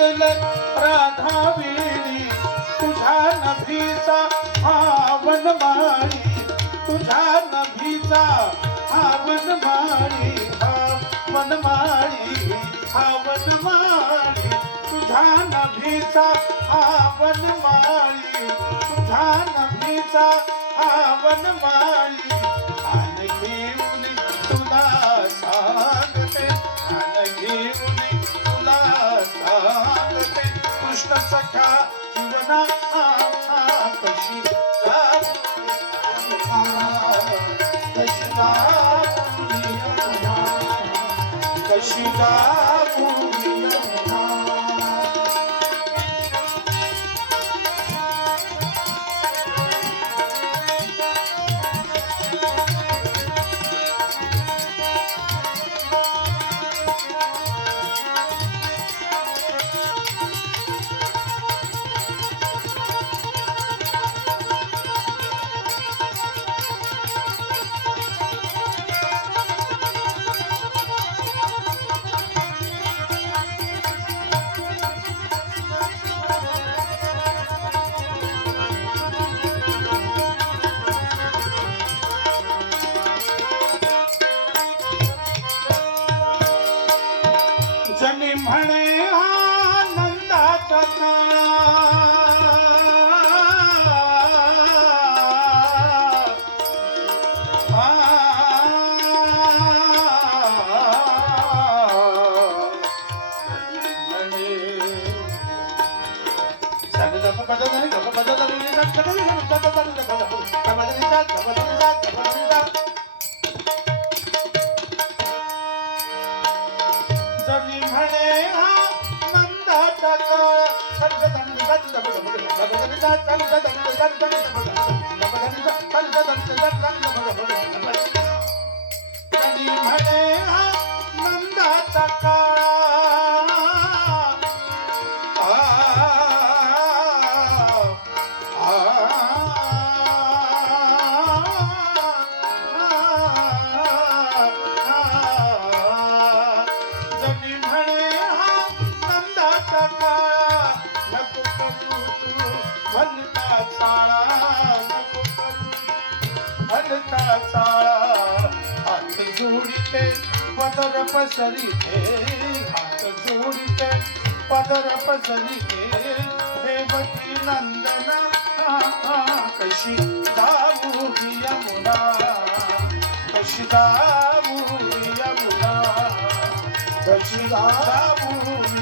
सोडले राधा वेळी तुझ्या नभीचा हा वनमाळी तुझ्या नभीचा हा वनमाळी हा वनमाळी हा वनमाळी तुझ्या नभीचा हा वनमाळी तुझ्या नभीचा हा वनमाळी आन घेऊन तुला सांगते आन घेऊन तुला सांगते कृष्ण सखा जीवना कशी कशी जनी म्हणे आनंदाचा जनी म्हणे आनंदाचा जनी म्हणे आनंदाचा हात जोडिते पदर पसरिते हात जोडिते पदर पसरिते देवकी नंदना कशी जाऊ यमुना कशी जाऊ यमुना कशी जाऊ